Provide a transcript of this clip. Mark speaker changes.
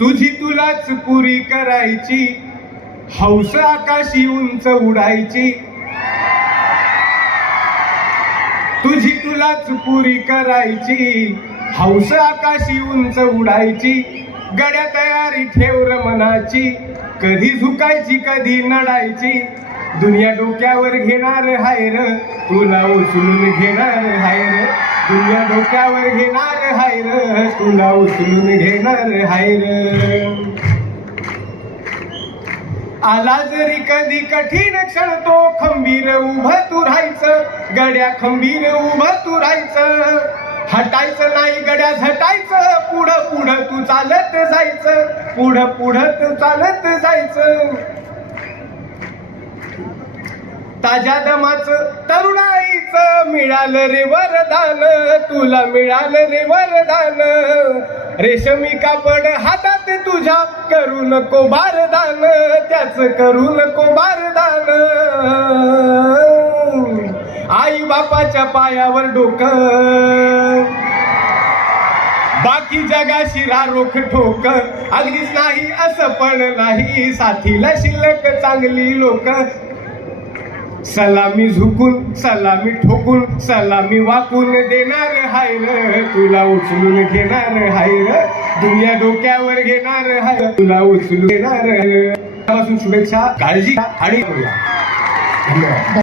Speaker 1: तुझी तुलाच पुरी करायची हौस आकाशी उंच उडायची तुझी तुलाच पुरी करायची हौस आकाशी उंच उडायची गड्या तयारी ठेव मनाची कधी झुकायची कधी नडायची दुनिया डोक्यावर घेणार हायर तुला उचलून घेणार हायर तुझ्या डोक्यावर घेणार हायर तुला उचलून घेणार हायर आला जरी कधी कठीण क्षण तो खंबीर उभं तू राहायचं गड्या खंबीर उभं तू राहायचं हटायचं नाही गड्या हटायचं पुढं पुढं तू चालत जायचं पुढं पुढं तू चालत जायचं ताज्या दमाचं मिळालं रे वरदान तुला मिळालं रे वरदान रेशमी कापड हातात तुझ्या करू नको बारदान त्याच करू नको बारदान आई बापाच्या पायावर डोकं बाकी जगाशी रोख ठोक अगदीच नाही असं पण नाही साथीला शिल्लक चांगली लोक सलामी झुकून सलामी ठोकून सलामी वाकून देणार हाय र तुला उचलून घेणार हाय र दुनिया डोक्यावर घेणार हाय तुला उचलून घेणार शुभेच्छा काळजी आणि